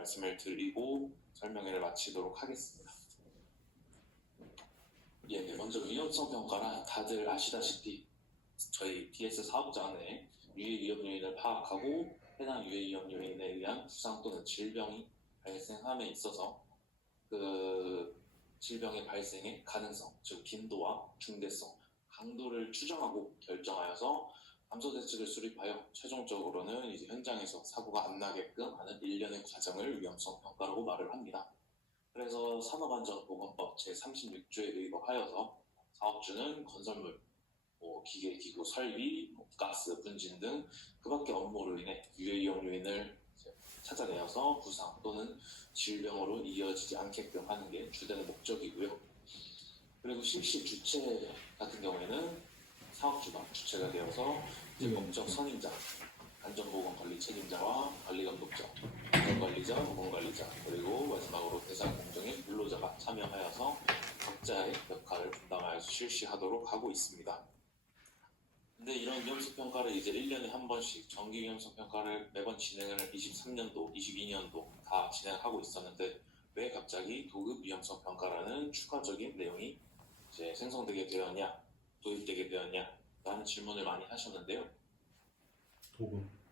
말씀을 드리고 설명회를 마치도록 하겠습니다. 예, 먼저 위험성 평가란 다들 아시다시피 저희 DS 사업자 내 유해 위험 요인을 파악하고 해당 유해 위험 요인에 의한 부상 또는 질병이 발생함에 있어서 그 질병의 발생의 가능성, 즉 빈도와 중대성, 강도를 추정하고 결정하여서 감소 대책을 수립하여 최종적으로는 이제 현장에서 사고가 안 나게끔 하는 일련의 과정을 위험성 평가라고 말을 합니다. 그래서 산업안전보건법 제36조에 의거하여서 사업주는 건설물, 기계, 기구, 설비, 가스, 분진 등 그밖의 업무로 인해 유해위험 요인을 찾아내어서 부상 또는 질병으로 이어지지 않게끔 하는 게 주된 목적이고요. 그리고 실시 주체 같은 경우에는 사업주가 주체가 되어서 법적 선임자, 안전보건관리 책임자와 관리감독자, 안전관리자, 보건관리자, 그리고 마지막으로 대상 공정의 근로자가 참여하여서 각자의 역할을 분담하여서 실시하도록 하고 있습니다. 근데 이런 위험성 평가를 이제 1년에 한 번씩 정기 위험성 평가를 매번 진행을 23년도, 22년도 다 진행하고 있었는데 왜 갑자기 도급 위험성 평가라는 추가적인 내용이 이제 생성되게 되었냐, 도입되게 되었냐 라는 질문을 많이 하셨는데요.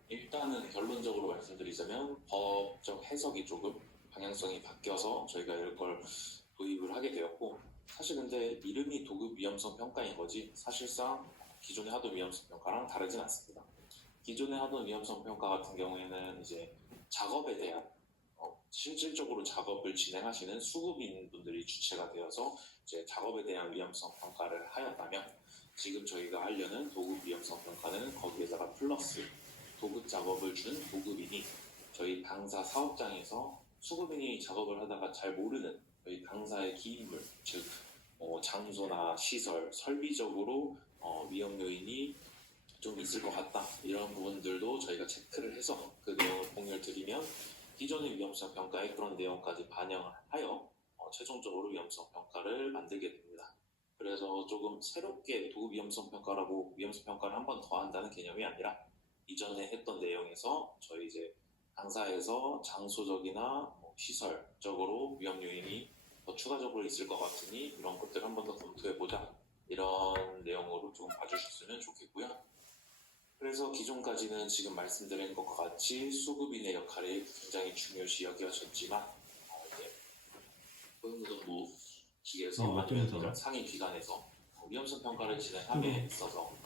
일단은 결론적으로 말씀드리자면 법적 해석이 조금 방향성이 바뀌어서 저희가 이런 걸 도입을 하게 되었고, 사실 근데 이름이 도급 위험성 평가인 거지 사실상 기존에 하던 위험성 평가랑 다르진 않습니다. 기존에 하던 위험성 평가 같은 경우에는 이제 작업에 대한 실질적으로 작업을 진행하시는 수급인 분들이 주체가 되어서 이제 작업에 대한 위험성 평가를 하였다면, 지금 저희가 하려는 도급 위험성 평가는 거기에다가 플러스 도급 작업을 준 도급인이 저희 당사 사업장에서 수급인이 작업을 하다가 잘 모르는 저희 당사의 기인물, 즉 장소나 시설, 설비적으로 위험 요인이 좀 있을 것 같다, 이런 부분들도 저희가 체크를 해서 그 내용을 공유를 드리면 기존의 위험성 평가에 그런 내용까지 반영을 하여 최종적으로 위험성 평가를 만들게 됩니다. 그래서 조금 새롭게 도급 위험성 평가라고 위험성 평가를 한 번 더 한다는 개념이 아니라 이전에 했던 내용에서 저희 이제 당사에서 장소적이나 시설적으로 위험 요인이 더 추가적으로 있을 것 같으니 이런 것들을 한 번 더 검토해보자, 이런 내용으로 좀 봐주셨으면 좋겠고요. 그래서 기존까지는 지금 말씀드린 것과 같이 수급인의 역할이 굉장히 중요시 여겨졌지만 이제 고용노동부 측에서 아니면 이런 상위 기관에서 위험성 평가를 진행함에 있어서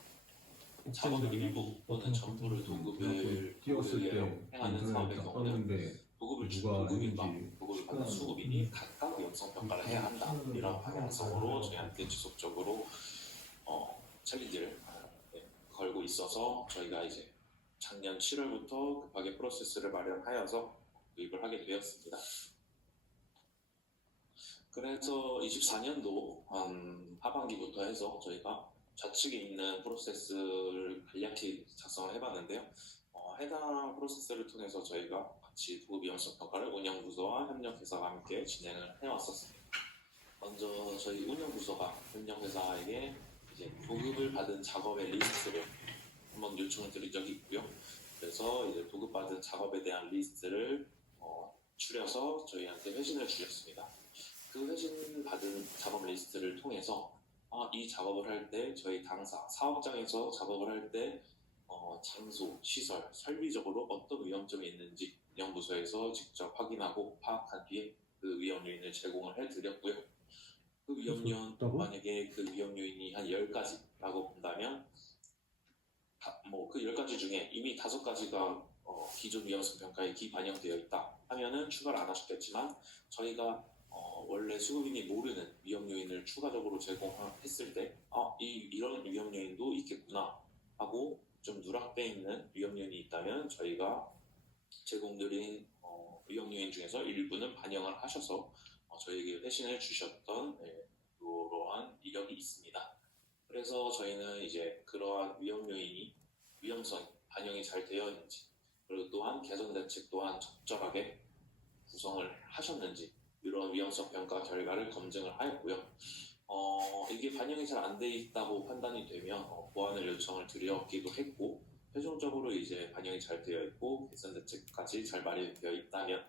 작업 일부 또는 전부를 도급을 행하는 사업의 경우는 도급을 준 도급인과 도급을 받은 수급인이 각각 위험성 평가를 해야 한다, 이런 방향성으로 저희한테 지속적으로 챌린지를 걸고 있어서 저희가 이제 작년 7월부터 급하게 프로세스를 마련하여서 도입을 하게 되었습니다. 그래서 24년도 하반기부터 해서 저희가 좌측에 있는 프로세스를 간략히 작성을 해봤는데요. 해당 프로세스를 통해서 저희가 같이 도급 위험성 평가를 운영부서와 협력회사와 함께 진행을 해왔었습니다. 먼저 저희 운영부서가 협력회사에게 이제 도급을 받은 작업의 리스트를 한번 요청을 드린 적이 있고요. 그래서 이제 도급받은 작업에 대한 리스트를 추려서 저희한테 회신을 주셨습니다. 그 회신 받은 작업 리스트를 통해서 이 작업을 할 때 저희 당사 사업장에서 작업을 할 때 장소, 시설, 설비적으로 어떤 위험점이 있는지 운영부서에서 직접 확인하고 파악한 뒤에 그 위험 요인을 제공을 해드렸고요. 그 위험 요인, 만약에 그 위험 요인이 한 10가지라고 본다면 그 10가지 중에 이미 5가지가 기존 위험성 평가에 기반영되어 있다 하면은 추가를 안 하셨겠지만, 저희가 원래 수급인이 모르는 위험 요인을 추가적으로 제공했을 때 이런 위험 요인도 있겠구나 하고 좀 누락돼 있는 위험 요인이 있다면 저희가 제공드린 위험 요인 중에서 일부는 반영을 하셔서 저희에게 회신을 주셨던 그러한 이력이 있습니다. 그래서 저희는 이제 그러한 위험 요인이 위험성 반영이 잘 되어 있는지, 그리고 또한 개선 대책 또한 적절하게 구성을 하셨는지 이런 위험성 평가 결과를 검증을 하였고요. 이게 반영이 잘 안 돼 있다고 판단이 되면 보완을 요청을 드렸기도 했고, 최종적으로 이제 반영이 잘 되어 있고 개선 대책까지 잘 마련되어 있다면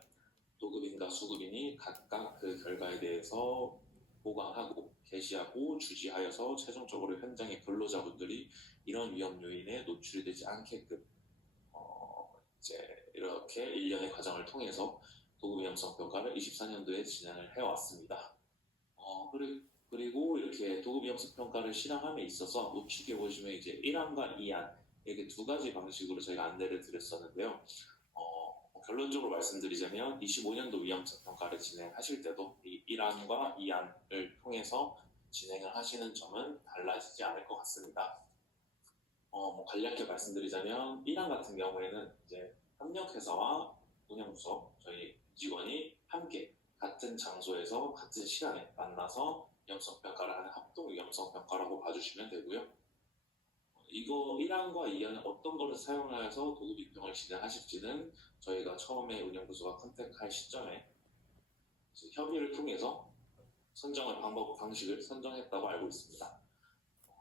도급인과 수급인이 각각 그 결과에 대해서 보강하고 게시하고 주지하여서 최종적으로 현장의 근로자분들이 이런 위험 요인에 노출이 되지 않게끔 이제 이렇게 일련의 과정을 통해서 도급 위험성 평가를 24년도에 진행을 해왔습니다. 그리고 이렇게 도급 위험성 평가를 실행함에 있어서 우측에 보시면 이제 1안과 2안 이렇게 두 가지 방식으로 저희가 안내를 드렸었는데요. 결론적으로 말씀드리자면 25년도 위험성 평가를 진행하실 때도 이 1안과 2안을 통해서 진행을 하시는 점은 달라지지 않을 것 같습니다. 간략하게 말씀드리자면 1안 같은 경우에는 이제 협력회사와 운영부서 저희 직원이 함께 같은 장소에서 같은 시간에 만나서 위험성 평가를 하는 합동 위험성 평가라고 봐주시면 되고요. 이거 1안과 2안은 어떤 거를 사용하여서 도급 입평을 진행하실지는 저희가 처음에 운영부서가 컨택할 시점에 협의를 통해서 선정할 방식을 선정했다고 알고 있습니다.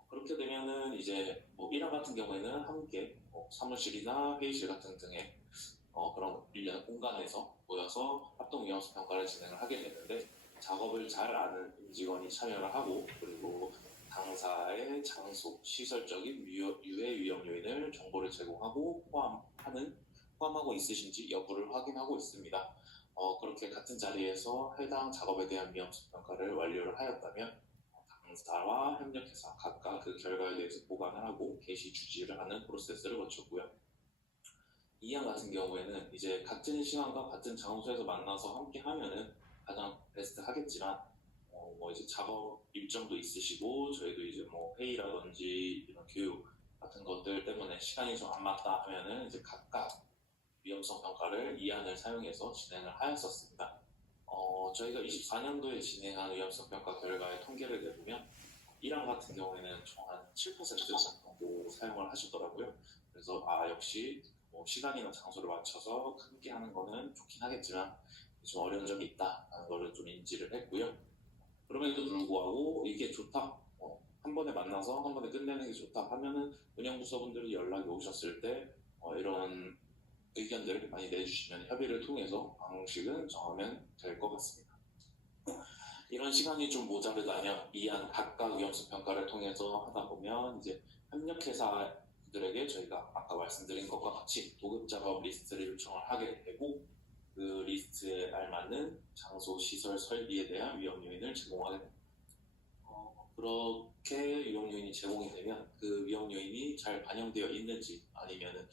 그렇게 되면은 이제 1안 같은 경우에는 함께 사무실이나 회의실 같은 등의 그런 일련 공간에서 모여서 합동 위험성 평가를 진행을 하게 되는데 작업을 잘 아는 임직원이 참여를 하고 그리고 당사의 장소, 시설적인 유해 위험 요인을 정보를 제공하고 포함하고 있으신지 여부를 확인하고 있습니다. 그렇게 같은 자리에서 해당 작업에 대한 위험성 평가를 완료를 하였다면 당사와 협력해서 각각 그 결과에 대해서 보관을 하고 게시 주지를 하는 프로세스를 거쳤고요. 2안 같은 경우에는 이제 같은 시간과 같은 장소에서 만나서 함께 하면은 가장 베스트 하겠지만 이제 작업 일정도 있으시고 저희도 이제 회의라든지 이런 교육 같은 것들 때문에 시간이 좀 안 맞다 하면은 이제 각각 위험성 평가를 2안을 사용해서 진행을 하였었습니다. 저희가 24년도에 진행한 위험성 평가 결과의 통계를 내보면 1안 같은 경우에는 총 한 7% 정도 사용을 하시더라고요. 그래서 역시 시간이나 장소를 맞춰서 함께 하는 거는 좋긴 하겠지만 좀 어려운 점이 있다라는 거를 좀 인지를 했고요. 그럼에도 불구하고 이게 좋다, 한 번에 만나서 한 번에 끝내는 게 좋다 하면은 운영부서분들이 연락이 오셨을 때 이런 의견들을 많이 내주시면 협의를 통해서 방식은 정하면 될 것 같습니다. 이런 시간이 좀 모자르다면 2안 각각 위험성 평가를 통해서 하다 보면 이제 협력회사들에게 저희가 아까 말씀드린 것과 같이 도급 작업 리스트를 요청을 하게 되고 그 리스트에 알맞는 장소, 시설, 설비에 대한 위험 요인을 제공하게 됩니다. 그렇게 위험 요인이 제공이 되면 그 위험 요인이 잘 반영되어 있는지 아니면은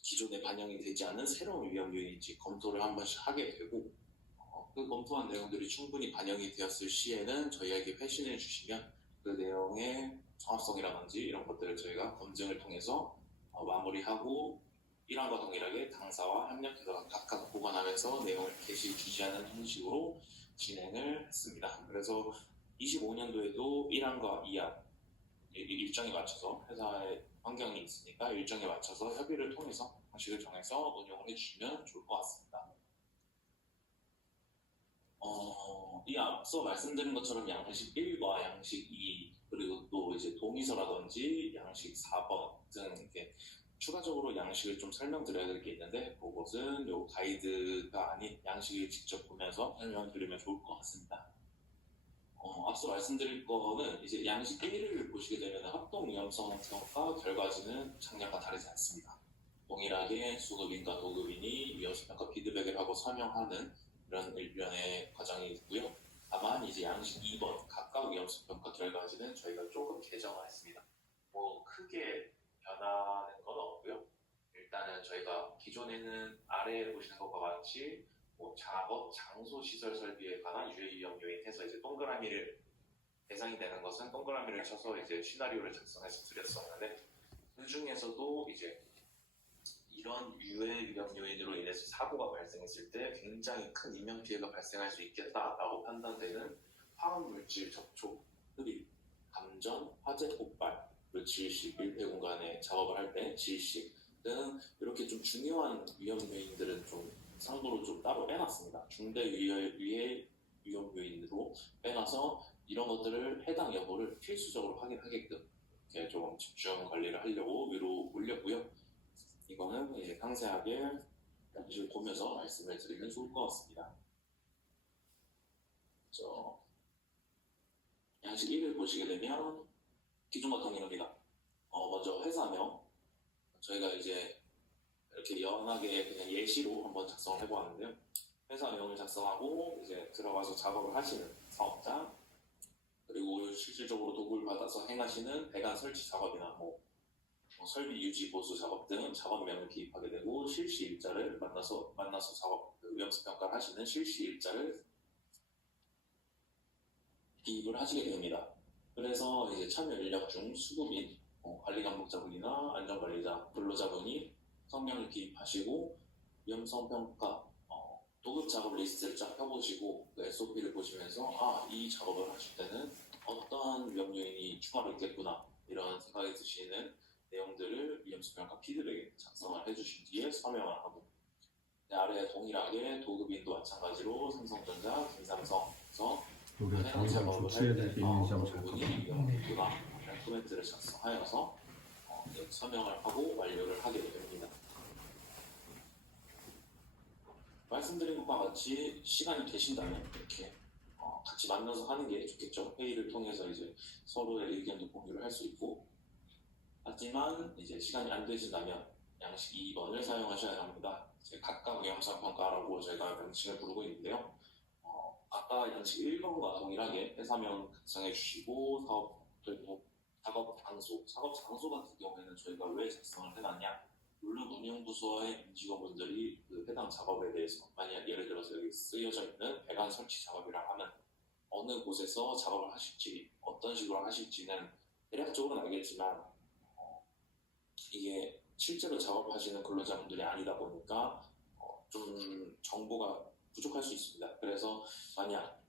기존에 반영이 되지 않은 새로운 위험 요인인지 검토를 한 번씩 하게 되고 그 검토한 내용들이 충분히 반영이 되었을 시에는 저희에게 회신해 주시면 그 내용의 정합성이라든지 이런 것들을 저희가 검증을 통해서 마무리하고 1안과 동일하게 당사와 협력해서 각각 보관하면서 내용을 게시 주시하는 형식으로 진행을 했습니다. 그래서 25년도에도 1안과 2안 일정에 맞춰서 회사의 환경이 있으니까 일정에 맞춰서 협의를 통해서 방식을 정해서 운영을 해주시면 좋을 것 같습니다. 이 앞서 말씀드린 것처럼 양식 1과 양식 2 그리고 또 이제 동의서라든지 양식 4번 등 이렇게 추가적으로 양식을 좀 설명드려야 될 게 있는데 그것은 요 가이드가 아닌 양식을 직접 보면서 설명드리면 좋을 것 같습니다. 앞서 말씀드릴 거는 이제 양식 1을 보시게 되면 합동 위험성 평가 결과지는 작년과 다르지 않습니다. 동일하게 수급인과 도급인이 위험성 평가 피드백을 하고 설명하는 이런 일련의 과정이 있고요. 다만 이제 양식 2번 각각 위험성 평가 결과지는 저희가 조금 개정을 했습니다. 크게 변하는 건 없고요. 일단은 저희가 기존에는 아래에 보시는 것과 같이 작업, 장소, 시설, 설비에 관한 유해 위험 요인 해서 이제 동그라미를 대상이 되는 것은 동그라미를 쳐서 이제 시나리오를 작성해서 드렸었는데 그 중에서도 이제 이런 유해 위험 요인으로 인해서 사고가 발생했을 때 굉장히 큰 인명 피해가 발생할 수 있겠다라고 판단되는 화학 물질 접촉, 흡입, 감전, 화재 폭발, 그리고 질식, 밀폐 공간에 작업을 할 때 질식 등 이렇게 좀 중요한 위험 요인들은 좀 상도로 좀 따로 빼놨습니다. 중대 위험 요인으로 빼놔서 이런 것들을 해당 여부를 필수적으로 확인하게끔 이렇게 좀 집중 관리를 하려고 위로 올렸고요. 이거는 이제 상세하게 잠시 보면서 말씀을 드리면 좋을 것 같습니다. 양식 1을 보시게 되면 기준과 동일합니다. 먼저 회사명, 저희가 이제 이렇게 연하게 그냥 예시로 한번 작성을 해보았는데요. 회사명을 작성하고 이제 들어가서 작업을 하시는 사업자, 그리고 실질적으로 도구를 받아서 행하시는 배관 설치 작업이나 뭐 설비 유지 보수 작업 등 작업명을 기입하게 되고, 실시 일자를 만나서 작업 위험성 평가를 하시는 실시 일자를 기입을 하시게 됩니다. 그래서 이제 참여 인력 중 수급인 관리 감독자분이나 안전관리자, 근로자분이 성명을 기입하시고 위험성 평가 도급 작업 리스트를 쫙 펴보시고 그 SOP를 보시면서 이 작업을 하실 때는 어떤 위험 요인이 추가로 있겠구나 이런 생각이 드시는 내용들을 위험성 평가 피드백에 작성을 해주신 뒤에 서명을 하고, 아래 동일하게 도급인도 마찬가지로 삼성전자, 김삼성에서 우리가 당장 조치해야 될 게 있는지 한번 부분이 위험도가 코멘트를 작성하여서 서명을 하고 완료를 하게 됩니다. 말씀드린 것과 같이 시간이 되신다면 이렇게 같이 만나서 하는 게 좋겠죠. 회의를 통해서 이제 서로의 의견도 공유를 할 수 있고, 하지만 이제 시간이 안 되신다면 양식 2번을 사용하셔야 합니다. 이제 각각 위험성 평가라고 저희가 명칭을 부르고 있는데요. 아까 양식 1번과 동일하게 회사명 작성해 주시고, 작업 장소 같은 경우에는 저희가 왜 작성을 해놨냐, 물론 운영부서의 임직원분들이 그 해당 작업에 대해서 만약 예를 들어서 여기 쓰여져 있는 배관 설치 작업이라 하면 어느 곳에서 작업을 하실지 어떤 식으로 하실지는 대략적으로는 알겠지만 이게 실제로 작업하시는 근로자분들이 아니다 보니까 좀 정보가 부족할 수 있습니다. 그래서 만약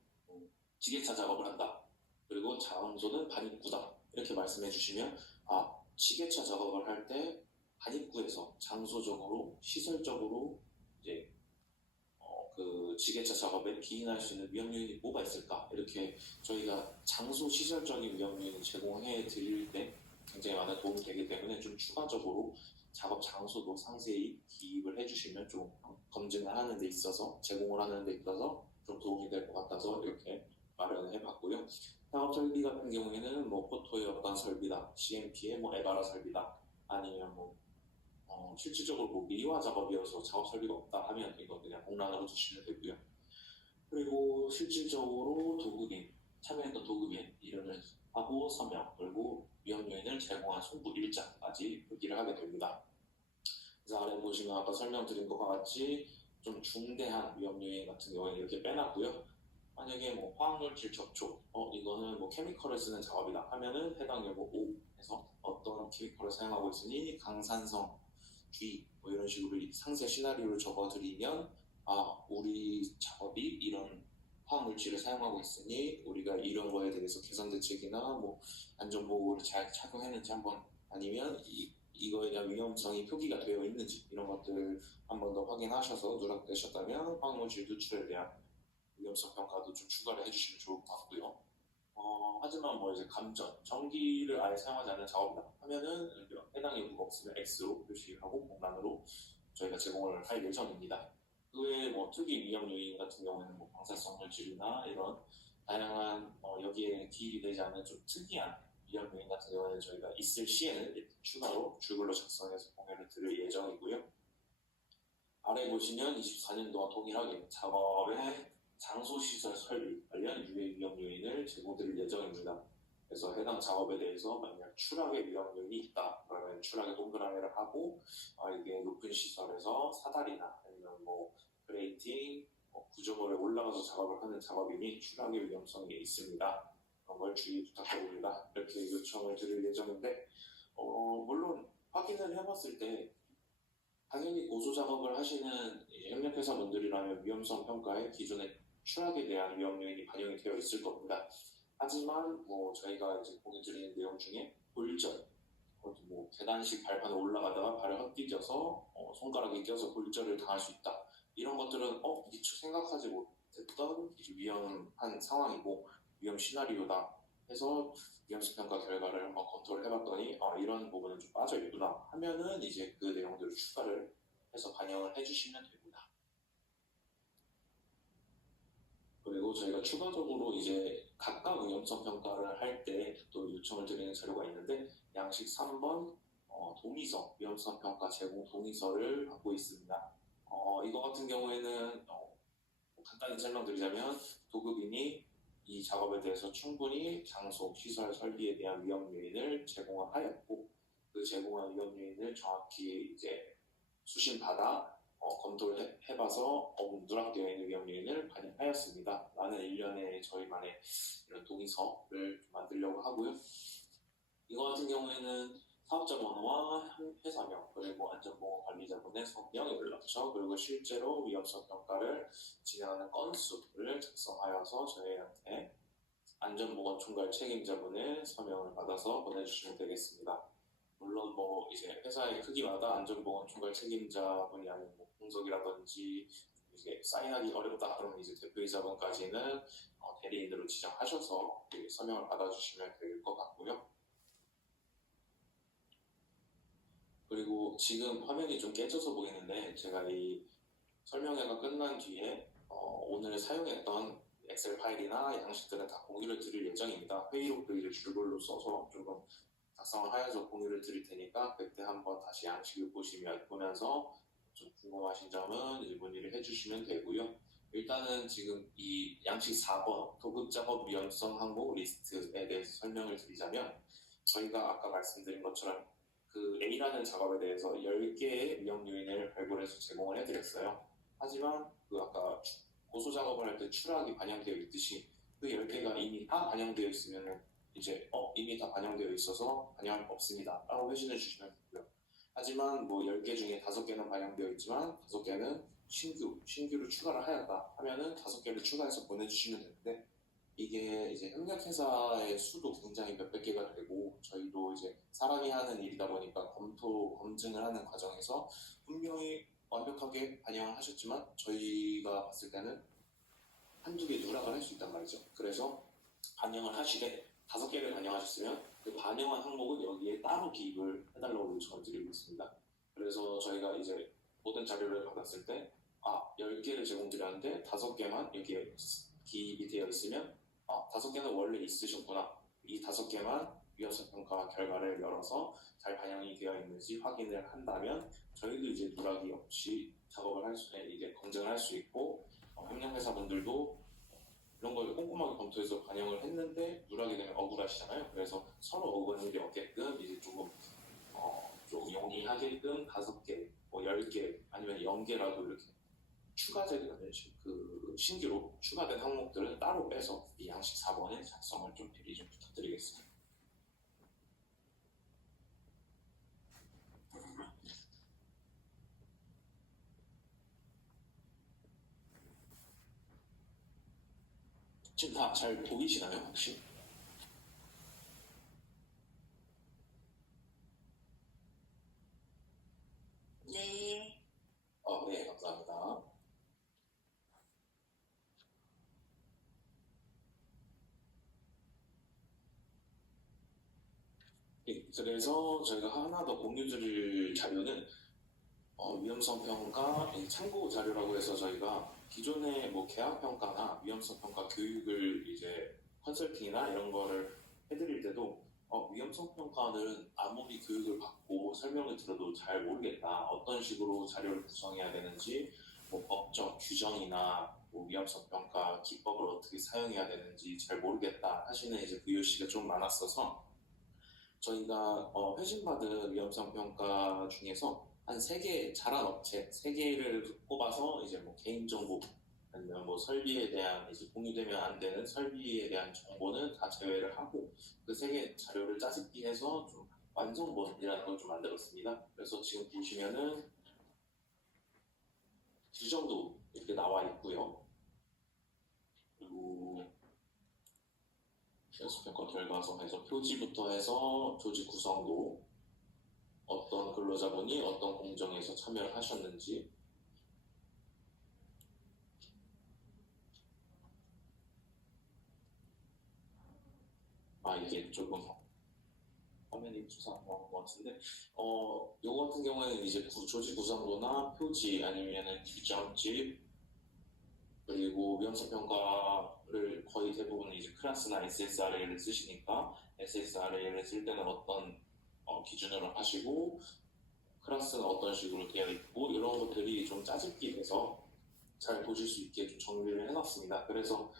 지게차 작업을 한다, 그리고 장소는 반입구다 이렇게 말씀해 주시면 지게차 작업을 할 때 반입구에서 장소적으로 시설적으로 이제 그 지게차 작업에 기인할 수 있는 위험 요인이 뭐가 있을까, 이렇게 저희가 장소 시설적인 위험 요인을 제공해 드릴 때 굉장히 많은 도움이 되기 때문에 좀 추가적으로 작업 장소도 상세히 기입을 해주시면 좀 검증을 하는 데 있어서, 제공을 하는 데 있어서 좀 도움이 될 것 같아서 이렇게 마련을 해봤고요. 작업 설비 같은 경우에는 뭐 포토의 어떤 설비다, CMP의 뭐 에바라 설비다, 아니면 뭐 실질적으로 뭐 미화 작업이어서 작업 설비가 없다 하면 이거 그냥 공란으로 주시면 되고요. 그리고 실질적으로 도급인, 참여했던 도급인 이름을 하고 서명, 그리고 위험 요인을 제공한 송부 일자까지 표기를 하게 됩니다. 그래서 아래 보시면 아까 설명드린 것과 같이 좀 중대한 위험 요인 같은 경우에는 이렇게 빼놨고요. 만약에 뭐 화학물질 접촉, 이거는 뭐 케미컬을 쓰는 작업이다 하면은 해당 여부 5에서 어떤 케미컬을 사용하고 있으니 강산성 주의 뭐 이런 식으로 상세 시나리오를 적어드리면 우리 작업이 이런 화학물질을 사용하고 있으니 우리가 이런 거에 대해서 개선 대책이나 뭐 안전보호를 잘 착용했는지 한번, 아니면 이거에 대한 위험성이 표기가 되어 있는지 이런 것들 한 번 더 확인하셔서 누락되셨다면 화학물질 누출에 대한 위험성 평가도 좀 추가를 해주시면 좋을 것 같고요. 하지만 뭐 이제 감전, 전기를 아예 사용하지 않는 작업이다 하면은 해당 여부가 없으면 X로 표시하고 공란으로 저희가 제공을 할 예정입니다. 그 외에 뭐 특이 위험 요인 같은 경우에는 뭐 방사성 물질이나 이런 다양한 여기에 기입이 되지 않는 좀 특이한 위험 요인 같은 경우에는 저희가 있을 시에는 추가로 줄글로 작성해서 공유를 드릴 예정이고요. 아래 보시면 24년도와 동일하게 작업의 장소 시설 설비 관련 유해 위험 요인을 제공드릴 예정입니다. 그래서 해당 작업에 대해서 만약 추락의 위험 요인이 있다 그러면 추락의 동그라미를 하고, 이게 높은 시설에서 사다리나 아니면 뭐 그레이팅, 구조물에 올라가서 작업을 하는 작업이니 추락의 위험성이 있습니다. 그런 걸 주의 부탁드립니다. 이렇게 요청을 드릴 예정인데, 물론 확인을 해봤을 때 당연히 고소 작업을 하시는 협력회사분들이라면 위험성 평가에 기존의 추락에 대한 위험 요인이 반영이 되어 있을 겁니다. 하지만 뭐 저희가 이제 보내드리는 내용 중에 골절, 뭐 계단식 발판에 올라가다가 발을 헛디뎌서 손가락이 껴서 골절을 당할 수 있다. 이런 것들은 미처 생각하지 못했던 위험한 상황이고 위험 시나리오다 해서 위험성 평가 결과를 한번 검토를 해봤더니 이런 부분은 좀 빠져 있구나 하면은 이제 그 내용들을 추가를 해서 반영을 해주시면 됩니다. 그리고 저희가 추가적으로 이제 각각 위험성 평가를 할 때 또 요청을 드리는 자료가 있는데 양식 3번 동의서, 위험성 평가 제공 동의서를 받고 있습니다. 이거 같은 경우에는 간단히 설명드리자면 도급인이 이 작업에 대해서 충분히 장소, 시설, 설비에 대한 위험 요인을 제공을 하였고 그 제공한 위험 요인을 정확히 이제 수신받아 검토를 해봐서 누락되어 있는 위험 요인을 반영하였습니다. 라는 일련의 저희만의 이런 동의서를 좀 만들려고 하고요. 이거 같은 경우에는 사업자 번호와 회사명, 그리고 안전보건 관리자분의 성명, 연락처, 그리고 실제로 위험성 평가를 진행하는 건수를 작성하여서 저희한테 안전보건 총괄 책임자분의 서명을 받아서 보내주시면 되겠습니다. 물론 뭐 이제 회사의 크기마다 안전보건 총괄 책임자분이 아닌 뭐 공석이라든지 이제 사인하기 어렵다 그러면 이제 대표이사분까지는 대리인으로 지정하셔서 서명을 받아주시면 될 것 같고요. 그리고 지금 화면이 좀 깨져서 보이는데 제가 이 설명회가 끝난 뒤에 오늘 사용했던 엑셀 파일이나 양식들은 다 공유를 드릴 예정입니다. 회의록들을 줄글로 써서 조금 작성을 하여서 공유를 드릴 테니까 그때 한번 다시 양식을 보면서 좀 궁금하신 점은 문의를 해주시면 되고요. 일단은 지금 이 양식 4번 도급작업 위험성 항목 리스트에 대해서 설명을 드리자면 저희가 아까 말씀드린 것처럼 그 A라는 작업에 대해서 10개의 위험 요인을 발굴해서 제공을 해드렸어요. 하지만 그 아까 고소 작업을 할 때 추락이 반영되어 있듯이 그 10개가 이미 다 반영되어 있으면 이제 이미 다 반영되어 있어서 반영 없습니다 라고 회신해 주시면 되고요. 하지만 뭐 10개 중에 5개는 반영되어 있지만 5개는 신규로 추가를 하였다 하면은 5개를 추가해서 보내주시면 되는데 이게 이제 협력회사의 수도 굉장히 몇백 개가 되고 저희도 이제 사람이 하는 일이다 보니까 검증을 하는 과정에서 분명히 완벽하게 반영을 하셨지만 저희가 봤을 때는 한두 개 누락을 할 수 있단 말이죠. 그래서 반영을 하시되 5개를 반영하셨으면 그 반영한 항목은 여기에 따로 기입을 해달라고 요청을 드리고 있습니다. 그래서 저희가 이제 모든 자료를 받았을 때 10개를 제공드렸는데 5개만 여기에 기입이 되어 있으면 5개는 원래 있으셨구나. 이 5개만 위험성 평가 결과를 열어서 잘 반영이 되어 있는지 확인을 한다면 저희도 이제 누락이 없이 작업을 이제 검증을 할 수 있고 협력회사분들도 이런 걸 꼼꼼하게 검토해서 반영을 했는데 누락이 되면 억울하시잖아요. 그래서 서로 억울한 일이 없게끔 이제 조금 용이하게끔 5개, 뭐 10개 아니면 0개라도 이렇게 추가되는 그 신규로 추가된 항목들은 따로 빼서 이 양식 4번에 작성을 좀 미리 좀 부탁드리겠습니다. 지금 다 잘 보이시나요 혹시? 네. 네, 감사합니다. 네, 그래서 저희가 하나 더 공유드릴 자료는 위험성 평가 참고 자료라고 해서 저희가 기존의 뭐 계약 평가나 위험성 평가 교육을 이제 컨설팅이나 이런 거를 해드릴 때도 위험성 평가는 아무리 교육을 받고 설명을 들어도 잘 모르겠다. 어떤 식으로 자료를 구성해야 되는지, 뭐 법적 규정이나 뭐 위험성 평가 기법을 어떻게 사용해야 되는지 잘 모르겠다 하시는 이제 VOC가 좀 많았어서 저희가 회신받은 위험성 평가 중에서 한 3개 잘한 업체 3개를 꼽아서 이제 뭐 개인정보 아니면 뭐 설비에 대한 이제 공유되면 안 되는 설비에 대한 정보는 다 제외를 하고 그 3개 자료를 짜집기 해서 좀 완성본이라는 걸 좀 만들었습니다. 그래서 지금 보시면은 규정도 이렇게 나와 있고요. 그리고 연수평가 결과서 해서 표지부터 해서 조직 구성도 어떤 근로자분이 어떤 공정에서 참여를 하셨는지 이게 조금 화면이 조사 안 나온 것 같은데, 요거 같은 경우에는 이제 조직 구성도나 표지 아니면은 규정집 그리고 위험성 평가를 거의 대부분 이제 클래스나 SSRA를 쓰시니까 SSRA를 쓸 때는 어떤 기준으로 하시고 클래스는 어떤 식으로 되어 있고 이런 것들이 좀 짜집기 돼서 잘 보실 수 있게 좀 정리를 해놨습니다. 그래서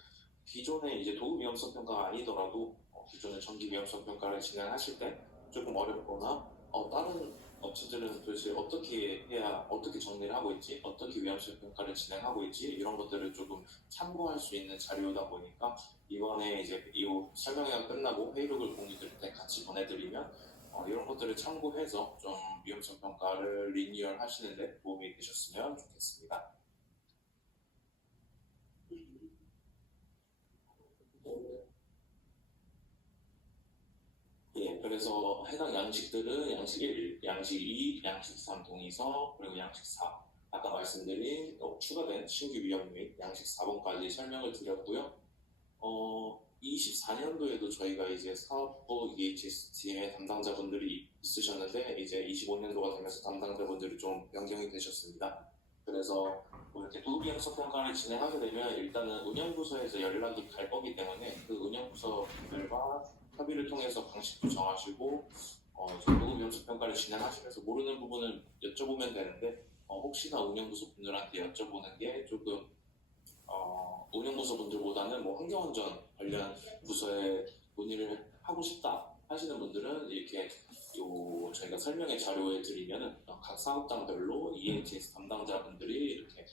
기존에 이제 도구 위험성 평가가 아니더라도 기존의 전기 위험성 평가를 진행하실 때 조금 어렵거나 다른 업체들은 도대체 어떻게 해야 어떻게 정리를 하고 있지 어떻게 위험성 평가를 진행하고 있지 이런 것들을 조금 참고할 수 있는 자료다 보니까 이번에 이제 이 설명회가 끝나고 회의록을 공유 드릴 때 같이 보내드리면 이런 것들을 참고해서 좀 위험성 평가를 리뉴얼 하시는데 도움이 되셨으면 좋겠습니다. 예, 그래서 해당 양식들은 양식 1, 양식 2, 양식 3 동의서, 그리고 양식 4. 아까 말씀드린 추가된 신규 위험 및 양식 4번까지 설명을 드렸고요. 24년도에도 저희가 이제 사업부 EHS 팀의 담당자분들이 있으셨는데 이제 25년도가 되면서 담당자분들이 좀 변경이 되셨습니다. 그래서 이렇게 도구비용성 평가를 진행하게 되면 일단은 운영부서에서 연락이 갈 거기 때문에 그 운영부서들과 협의를 통해서 방식도 정하시고 도구비용성 평가를 진행하시면서 모르는 부분을 여쭤보면 되는데 혹시나 운영부서 분들한테 여쭤보는 게 조금 운영부서 분들보다는 뭐 환경안전 관련 부서에 문의를 하고 싶다 하시는 분들은 이렇게 저희가 설명의 자료에 드리면은 각 사업장별로 EHS 담당자분들이 이렇게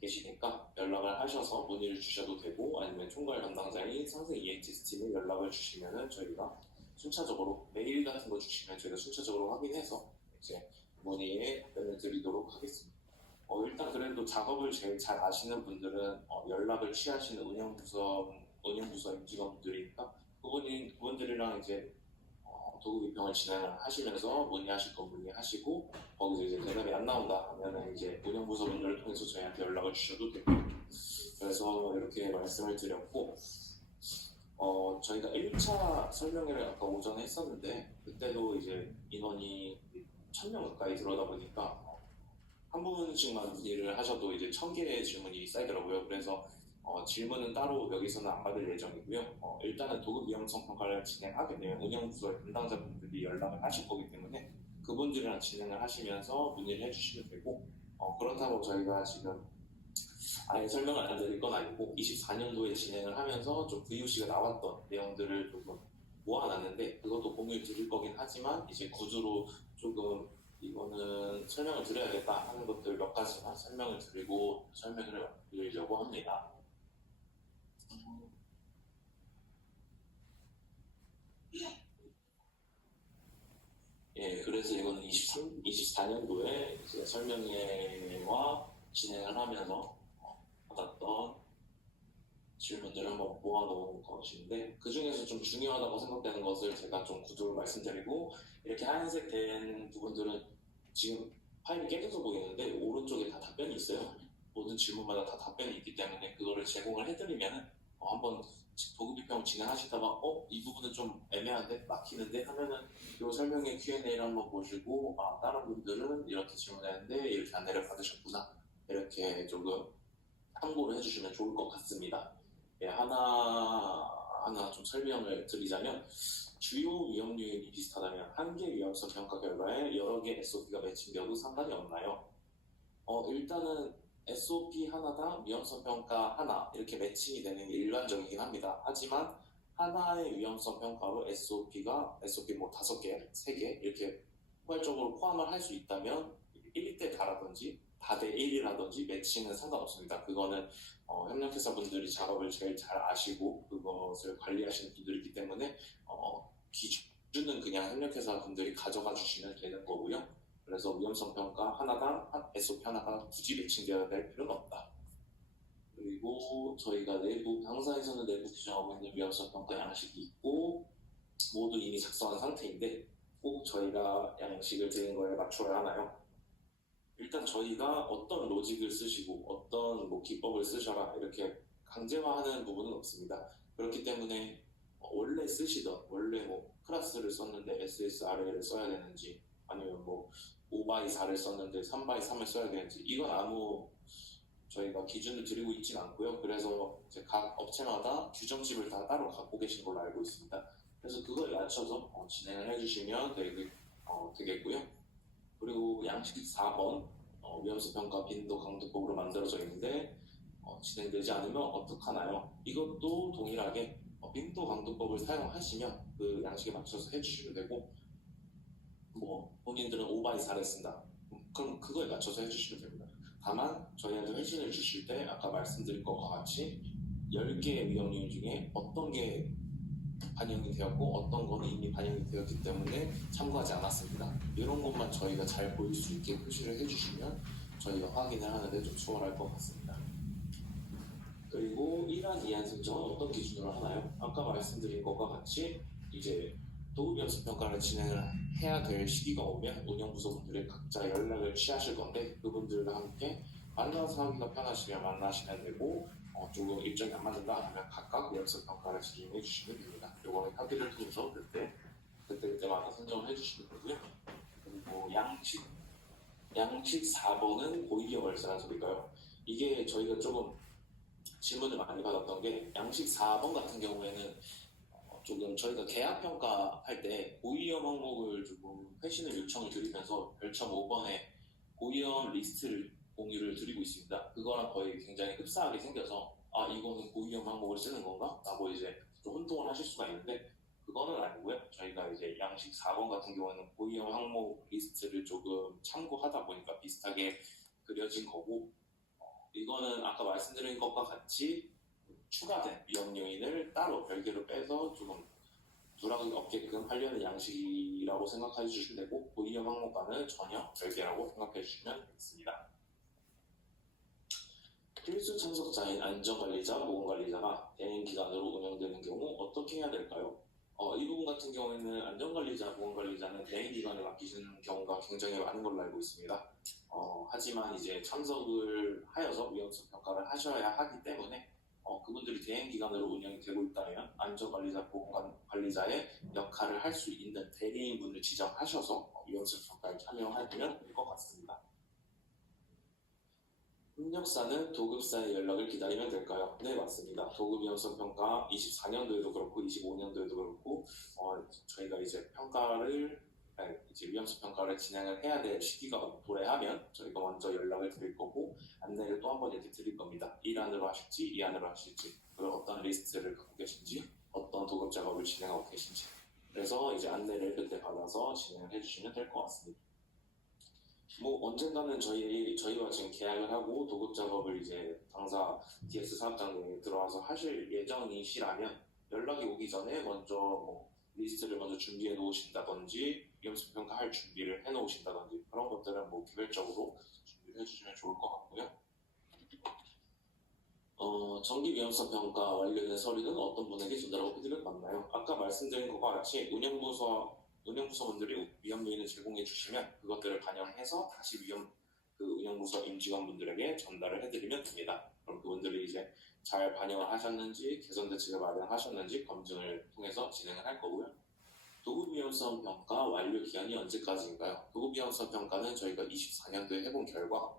계시니까 연락을 하셔서 문의를 주셔도 되고 아니면 총괄 담당자인 상생 EHS 팀에 연락을 주시면은 저희가 순차적으로 메일 같은 거 주시면 저희가 순차적으로 확인해서 이제 문의에 답변을 드리도록 하겠습니다. 일단 그래도 작업을 제일 잘 아시는 분들은 연락을 취하시는 운영부서 임직원분들이니까 그분들이랑 이제 도구 비평을 진행을 하시면서 문의하실 건 문의하시고 거기서 이제 대답이 안 나온다 하면은 이제 운영부서 분들을 통해서 저희한테 연락을 주셔도 되고 그래서 이렇게 말씀을 드렸고 저희가 1차 설명회를 아까 오전에 했었는데 그때도 이제 인원이 1000명 가까이 들어오다 보니까 한 분씩만 문의를 하셔도 이제 1000개의 질문이 쌓이더라고요. 그래서 질문은 따로 여기서는 안 받을 예정이고요. 일단은 도급 위험성 평가를 진행하게 되면 운영부서의 담당자분들이 연락을 하실 거기 때문에 그분들이랑 진행을 하시면서 문의를 해주시면 되고 그렇다고 저희가 지금 아예 설명을 안 드릴 건 아니고 24년도에 진행을 하면서 좀 VOC가 나왔던 내용들을 조금 모아놨는데 그것도 공유 드릴 거긴 하지만 이제 구조로 조금 이거는 설명을 드려야겠다 하는 것들 몇 가지만 설명을 드리고 설명을 드리려고 합니다. 예, 그래서 이거는 24년도에 이제 설명회와 진행을 하면서 받았던 질문들을 한번 모아놓은 것인데 그 중에서 좀 중요하다고 생각되는 것을 제가 좀 구조를 말씀드리고 이렇게 하얀색 된 부분들은 지금 파일이 깨져서 보이는데 오른쪽에 다 답변이 있어요. 모든 질문마다 다 답변이 있기 때문에 그거를 제공을 해드리면 한번 도구 비평 진행하시다가 이 부분은 좀 애매한데 막히는데 하면은 이 설명의 Q&A를 한번 보시고 다른 분들은 이렇게 질문했는데 이렇게 안내를 받으셨구나 이렇게 조금 참고를 해주시면 좋을 것 같습니다. 예, 하나 좀 설명을 드리자면 주요 위험 요인이 비슷하다면 한 개 위험성 평가 결과에 여러 개 SOP가 매칭되어도 상관이 없나요? 일단은 SOP 하나당 위험성 평가 하나 이렇게 매칭이 되는 게 일반적이긴 합니다. 하지만 하나의 위험성 평가로 SOP 뭐 5개, 3개 이렇게 포괄적으로 포함을 할 수 있다면 1대 다라든지 다대 1이라든지 매칭은 상관없습니다. 그거는 협력회사 분들이 작업을 제일 잘 아시고 그것을 관리하시는 분들이기 때문에 기준은 그냥 협력회사 분들이 가져가 주시면 되는 거고요. 그래서 위험성 평가 하나당 SOP 하나가 굳이 매칭되어야 될 필요는 없다. 그리고 저희가 내부 당사에서는 내부 규정하고 있는 위험성 평가 양식이 있고 모두 이미 작성한 상태인데 꼭 저희가 양식을 드린 거에 맞춰야 하나요? 일단 저희가 어떤 로직을 쓰시고 어떤 기법을 쓰셔라 이렇게 강제화하는 부분은 없습니다. 그렇기 때문에 원래 쓰시던 원래 뭐 클라스를 썼는데 SSRL을 써야 되는지 아니면 뭐 5x4를 썼는데 3x3을 써야 되는지 이건 아무 저희가 기준을 드리고 있진 않고요. 그래서 이제 각 업체마다 규정집을 다 따로 갖고 계신 걸로 알고 있습니다. 그래서 그거에 맞춰서 진행을 해주시면 되겠고요. 그리고 양식 4번 위험성 평가 빈도 강도법으로 만들어져 있는데 진행되지 않으면 어떡하나요? 이것도 동일하게 빈도 강도법을 사용하시면 그 양식에 맞춰서 해주시면 되고 뭐 본인들은 5x4를 쓴다. 그럼 그거에 맞춰서 해주시면 됩니다. 다만 저희한테 회신을 주실 때 아까 말씀드린 것과 같이 10개의 위험 요인 중에 어떤 게 반영이 되었고 어떤 거는 이미 반영이 되었기 때문에 참고하지 않았습니다. 이런 것만 저희가 잘 보일 수 있게 표시를 해주시면 저희가 확인을 하는데 좀 수월할 것 같습니다. 그리고 1안, 2안 승정은 어떤 기준으로 하나요? 아까 말씀드린 것과 같이 이제 도급 연습 평가를 진행을 해야 될 시기가 오면 운영부서분들이 각자 연락을 취하실 건데 그분들과 함께 만나서 하기가 편하시면 만나시면 되고 조금 일정이 안 맞는다 하면 각각 연습 평가를 진행해 주시면 됩니다. 요거는 협의를 통해서 그때마다 선정을 해주시면 되고요. 그리고 양식 4번은 고의기업 월세라는 소리가요. 이게 저희가 조금 질문을 많이 받았던 게 양식 4번 같은 경우에는 조금 저희가 계약 평가할 때 고위험 항목을 조금 회신을 요청을 드리면서 별점 5번에 고위험 리스트를 공유를 드리고 있습니다. 그거랑 거의 굉장히 흡사하게 생겨서 이거는 고위험 항목을 쓰는 건가? 라고 이제 좀 혼동을 하실 수가 있는데 그거는 아니고요. 저희가 이제 양식 4번 같은 경우는 고위험 항목 리스트를 조금 참고하다 보니까 비슷하게 그려진 거고 이거는 아까 말씀드린 것과 같이 추가된 위험 요인을 따로 별개로 빼서 조금 누락이 없게끔 하려는 양식이라고 생각해 주시면 되고 고위험 항목과는 전혀 별개라고 생각해 주시면 되겠습니다. 필수 참석자인 안전관리자, 보건관리자가 대행기관으로 운영되는 경우 어떻게 해야 될까요? 이 부분 같은 경우에는 안전관리자, 보건관리자는 대행기관을 맡기시는 경우가 굉장히 많은 걸로 알고 있습니다. 하지만 이제 참석을 하여서 위험성 평가를 하셔야 하기 때문에 그분들이 대행기관으로 운영이 되고 있다면 안전관리자, 보건관리자의 역할을 할 수 있는 대리인분을 지정하셔서 위험성 평가에 참여하면 될 것 같습니다. 협력사는 도급사의 연락을 기다리면 될까요? 네, 맞습니다. 도급 위험성 평가 24년도에도 그렇고 25년도에도 그렇고 저희가 이제 위험성 평가를 진행을 해야 될 시기가 도래하면 저희가 먼저 연락을 드릴 거고 안내를 또 한 번 이렇게 드릴 겁니다. 1안으로 하실지 2안으로 하실지 그리고 어떤 리스트를 갖고 계신지 어떤 도급 작업을 진행하고 계신지 그래서 이제 안내를 그때 받아서 진행을 해주시면 될 것 같습니다. 뭐 언젠가는 저희와 지금 계약을 하고 도급 작업을 이제 당사 DS 사업장에 들어와서 하실 예정이시라면 연락이 오기 전에 먼저 리스트를 먼저 준비해 놓으신다든지 위험성 평가할 준비를 해 놓으신다든지 그런 것들은 개별적으로 준비를 해주시면 좋을 것 같고요. 정기 위험성 평가 완료된 서류는 어떤 분에게 전달하고 피드백 받나요? 아까 말씀드린 것과 같이 운영부서분들이 위험 요인을 제공해 주시면 그것들을 반영해서 다시 운영부서 임직원분들에게 전달을 해드리면 됩니다. 그럼 그분들이 이제 잘 반영을 하셨는지 개선 대책을 마련하셨는지 검증을 통해서 진행을 할 거고요. 도급 위험성 평가 완료 기간이 언제까지인가요? 도급 위험성 평가는 저희가 24년도에 해본 결과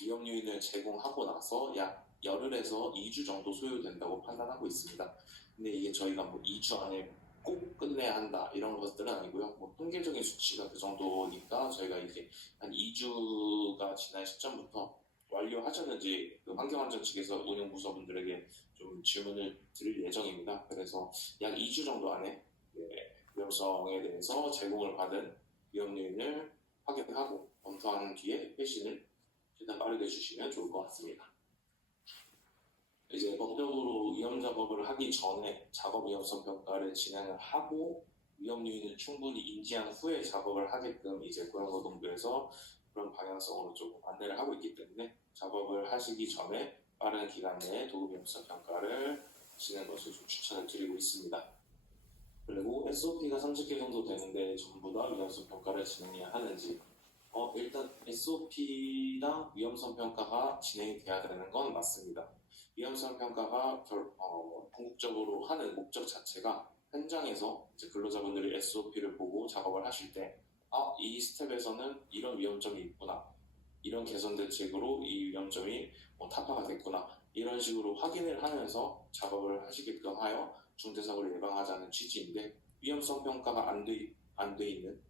위험 요인을 제공하고 나서 약 열흘에서 2주 정도 소요된다고 판단하고 있습니다. 근데 이게 저희가 2주 안에 꼭 끝내야 한다 이런 것들은 아니고요. 통계적인 수치가 그 정도니까 저희가 이제 한 2주가 지난 시점부터 완료하셨는지 환경안전 측에서 운영부서분들에게 좀 질문을 드릴 예정입니다. 그래서 약 2주 정도 안에 위험성에 대해서 제공을 받은 위험 요인을 확인하고 검토한 뒤에 회신을 최대한 빠르게 주시면 좋을 것 같습니다. 이제 법적으로 위험 작업을 하기 전에 작업 위험성 평가를 진행을 하고 위험 요인을 충분히 인지한 후에 작업을 하게끔 이제 고용노동부에서 그런 방향성으로 조금 안내를 하고 있기 때문에 작업을 하시기 전에 빠른 기간 내에 도급 위험성 평가를 하시는 것을 좀 추천을 드리고 있습니다. 그리고 SOP가 30개 정도 되는데 전부 다 위험성 평가를 진행해야 하는지 일단 SOP랑 위험성 평가가 진행이 돼야 되는 건 맞습니다. 위험성 평가가 궁극적으로 하는 목적 자체가 현장에서 이제 근로자분들이 SOP를 보고 작업을 하실 때, 이 스텝에서는 이런 위험점이 있구나, 이런 개선 대책으로 이 위험점이 타파가 됐구나, 이런 식으로 확인을 하면서 작업을 하시게끔 하여 중대사고를 예방하자는 취지인데, 위험성 평가가 안 돼 있는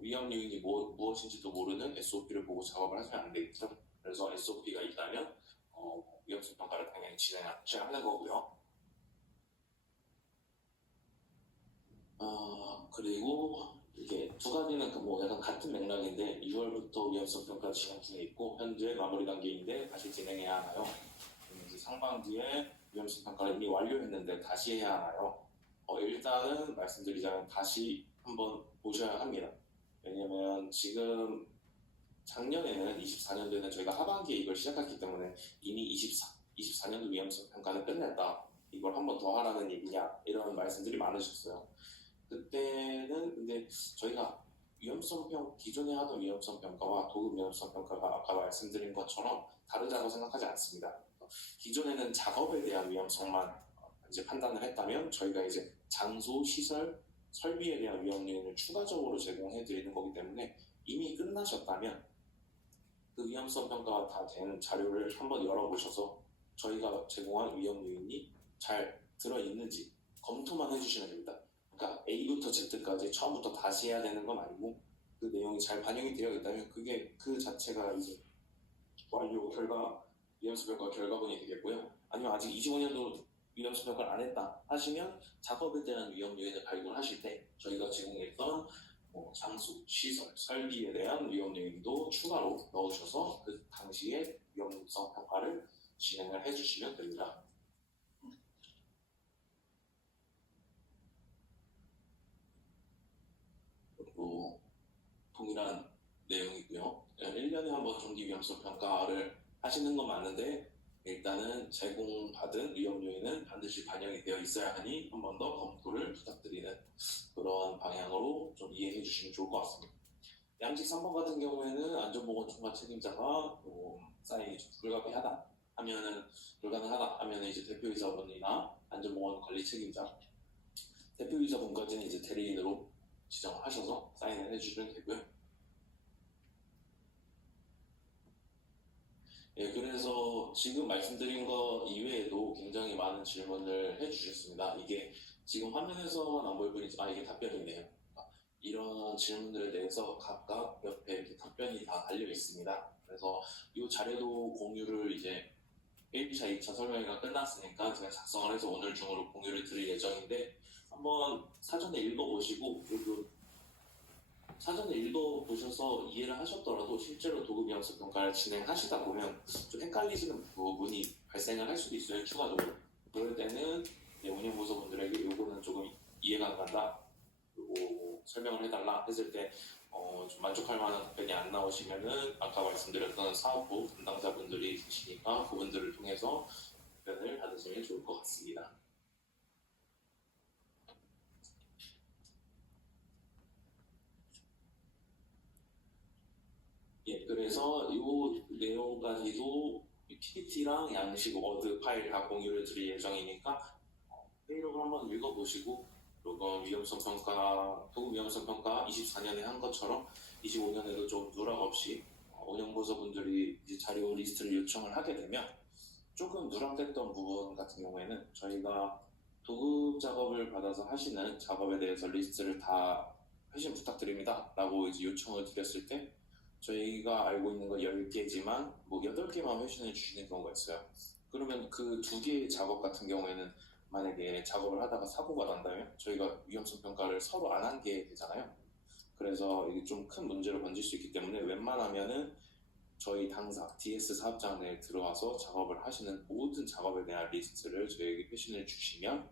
위험 요인이 무엇인지도 모르는 SOP를 보고 작업을 하시면 안 되겠죠. 그래서 SOP가 있다면 위험성 평가를 당연히 진행하는 거고요. 그리고 이게 두 가지는 약간 같은 맥락인데, 6월부터 위험성 평가 진행 중에 있고 현재 마무리 단계인데 다시 진행해야 하나요? 이제 상반기에 위험성 평가를 이미 완료했는데 다시 해야 하나요? 일단은 말씀드리자면 다시 한번 보셔야 합니다. 왜냐면 지금 작년에는 24년도에는 저희가 하반기에 이걸 시작했기 때문에 이미 24년도 위험성 평가는 끝냈다, 이걸 한 번 더 하라는 얘기냐, 이런 말씀들이 많으셨어요. 그때는 근데 저희가 기존에 하던 위험성 평가와 도급 위험성 평가가 아까 말씀드린 것처럼 다르다고 생각하지 않습니다. 기존에는 작업에 대한 위험성만 이제 판단을 했다면, 저희가 이제 장소, 시설, 설비에 대한 위험 요인을 추가적으로 제공해 드리는 거기 때문에 이미 끝나셨다면 그 위험성 평가가 다 된 자료를 한번 열어보셔서 저희가 제공한 위험 요인이 잘 들어있는지 검토만 해주시면 됩니다. 그러니까 A부터 Z까지 처음부터 다시 해야 되는 건 아니고, 그 내용이 잘 반영이 되어 있다면 그게 그 자체가 이제 완료 위험성 평가 결과본이 되겠고요. 아니면 아직 25년도 위험성 평가를 안 했다 하시면 작업에 대한 위험 요인을 발굴하실 때 저희가 제공했던 장소, 시설, 설비에 대한 위험 요인도 추가로 넣으셔서 그 당시에 위험성 평가를 진행을 해주시면 됩니다. 그리고 동일한 내용이고요. 1년에 한 번 정기 위험성 평가를 하시는 건 맞는데, 일단은 제공받은 위험 요인은 반드시 반영이 되어 있어야 하니 한 번 더 검토를 부탁드리는 그런 방향으로 좀 이해해 주시면 좋을 것 같습니다. 양식 3번 같은 경우에는 안전보건 총괄 책임자가 사인이 좀 불가능하다 하면은 이제 대표이사분이나 안전보건 관리 책임자, 대표이사분까지는 이제 대리인으로 지정을 하셔서 사인을 해주시면 되고요. 그래서 지금 말씀드린 거 이외에도 굉장히 많은 질문을 해주셨습니다. 이게 지금 화면에서만 안 보일 뿐이지, 이게 답변이네요. 이런 질문들에 대해서 각각 옆에 이렇게 답변이 다 달려 있습니다. 그래서 이 자료도 공유를 이제 1차, 2차 설명회가 끝났으니까 제가 작성을 해서 오늘 중으로 공유를 드릴 예정인데, 한번 사전에 읽어보시고, 그리고 사전에 읽어보셔서 이해를 하셨더라도 실제로 도급 위험성 평가를 진행하시다 보면 좀 헷갈리시는 부분이 발생을 할 수도 있어요, 추가적으로. 그럴 때는 운영부서분들에게 요거는 조금 이해가 안 간다, 그리고 설명을 해달라 했을 때 좀 만족할 만한 답변이 안 나오시면은 아까 말씀드렸던 사업부 담당자분들이 계시니까 그분들을 통해서 답변을 받으시면 좋을 것 같습니다. 그래서 이 내용까지도 PPT랑 양식 워드 파일 다 공유를 드릴 예정이니까 회의록을 한번 읽어보시고, 그리고 도급 위험성 평가 24년에 한 것처럼 25년에도 좀 누락 없이 운영부서분들이 이제 자료 리스트를 요청을 하게 되면, 조금 누락됐던 부분 같은 경우에는 저희가 도급 작업을 받아서 하시는 작업에 대해서 리스트를 다 회신 부탁드립니다 라고 이제 요청을 드렸을 때, 저희가 알고 있는 건 10개지만 8개만 회신해 주시는 경우가 있어요. 그러면 그 2개의 작업 같은 경우에는 만약에 작업을 하다가 사고가 난다면 저희가 위험성 평가를 서로 안 한 게 되잖아요. 그래서 이게 좀 큰 문제로 번질 수 있기 때문에 웬만하면은 저희 당사 DS 사업장 내에 들어와서 작업을 하시는 모든 작업에 대한 리스트를 저희에게 회신을 주시면,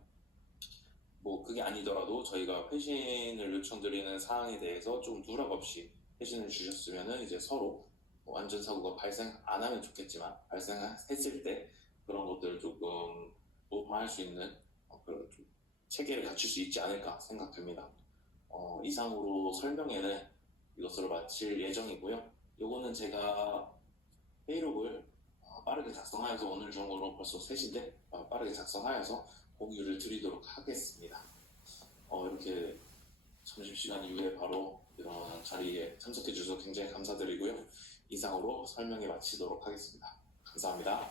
그게 아니더라도 저희가 회신을 요청드리는 사항에 대해서 좀 누락 없이 회신을 주셨으면은 이제 서로 안전사고가 발생 안 하면 좋겠지만 발생했을 때 그런 것들을 조금 보호할 수 있는 그런 좀 체계를 갖출 수 있지 않을까 생각됩니다. 이상으로 설명회는 이것으로 마칠 예정이고요. 요거는 제가 회의록을 빠르게 작성하여서 오늘 중으로 벌써 3시인데 빠르게 작성하여서 공유를 드리도록 하겠습니다. 이렇게 점심시간 이후에 바로 이런 자리에 참석해 주셔서 굉장히 감사드리고요. 이상으로 설명에 마치도록 하겠습니다. 감사합니다.